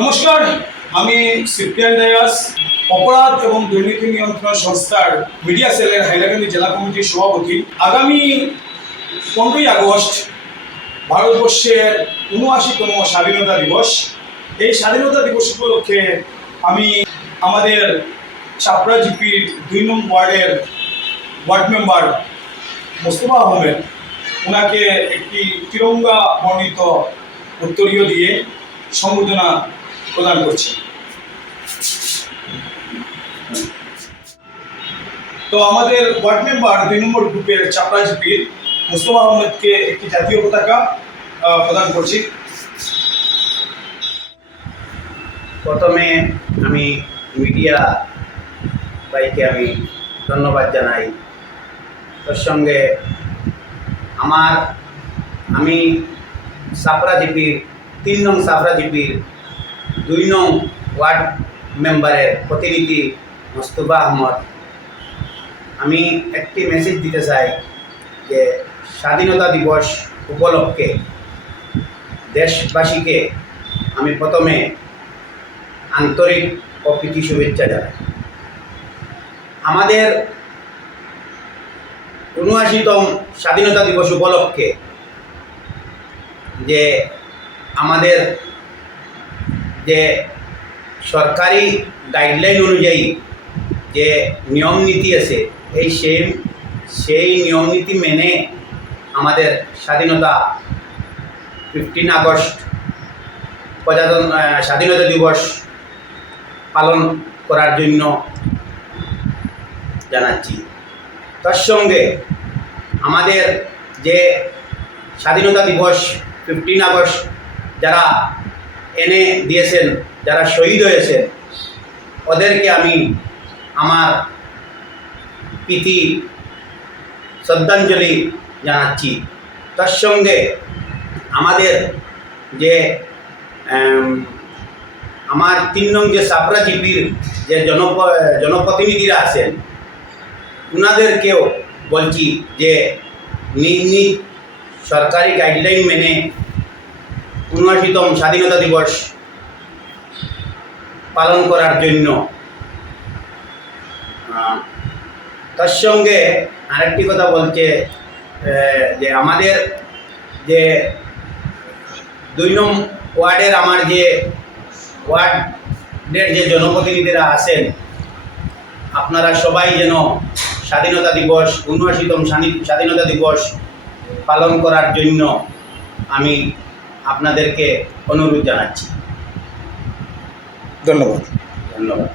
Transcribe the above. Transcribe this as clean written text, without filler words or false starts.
নমস্কার, আমি সিপ্রিয়ান ডায়াস, অপরাধ এবং দুর্নীতি নিয়ন্ত্রণ সংস্থার মিডিয়া সেলের হাইলাকান্দি জেলা কমিটির সভাপতি। আগামী 15ই আগস্ট ভারতবর্ষের ৭৯তম স্বাধীনতা দিবস। এই স্বাধীনতা দিবস উপলক্ষে আমি আমাদের চাপড়া জিপির 2 নং ওয়ার্ডের ওয়ার্ড মেম্বার মোস্তফা আহমেদ, ওনাকে একটি তিরঙ্গা বর্ণিত উত্তরীয় দিয়ে সম্বর্ধনা প্রদান করছি। তো আমাদের ওয়ার্ড মেম্বার 2 নম্বর গ্রুপের চাপড়া জিপির মোস্তফা আহমেদকে একটি জাতীয় পতাকা প্রদান করছি। প্রথমে আমি মিডিয়া ভাইকে আমি ধন্যবাদ জানাই। তার সঙ্গে আমি চাপড়া জিপির 3 নং চাপড়া জিপির 2 নং ওয়ার্ড মেম্বারের প্রতিনিধি মোস্তফা আহমদ, আমি একটি মেসেজ দিতে চাই যে স্বাধীনতা দিবস উপলক্ষে দেশবাসীকে আমি প্রথমে আন্তরিক ও প্রীতি শুভেচ্ছা জানাই। আমাদের ৭৯তম স্বাধীনতা দিবস উপলক্ষে যে আমাদের যে সরকারি গাইডলাইন অনুযায়ী যে নিয়ম নীতি আছে, সেই নিয়ম নীতি মেনে আমাদের স্বাধীনতা 15 আগস্ট স্বাধীনতা দিবস পালন করার জন্য জানাচ্ছি। তার সঙ্গে আমাদের যে স্বাধীনতা দিবস 15 আগস্ট যারা এনে দিয়েছেন, যারা শহীদ হয়েছেন, ওদেরকে আমি আমার প্রীতি শ্রদ্ধাঞ্জলি জানাচ্ছি। তার সঙ্গে আমাদের যে আমার 3 নং যে চাপড়া জিপির যে জনপ্রতিনিধিরা আছেন, ওনাদেরকেও বলছি যে নিজ সরকারি গাইডলাইন মেনে ৭৯তম স্বাধীনতা দিবস পালন করার জন্য। তার সঙ্গে আরেকটি কথা বলছে যে আমাদের যে 2 নং ওয়ার্ডের আমার যে ওয়ার্ডের যে জনপ্রতিনিধিরা আছেন, আপনারা সবাই যেন স্বাধীনতা দিবস ৭৯তম স্বাধীনতা দিবস পালন করার জন্য আমি আপনাদেরকে অনুরোধ জানাচ্ছি। ধন্যবাদ। ধন্যবাদ।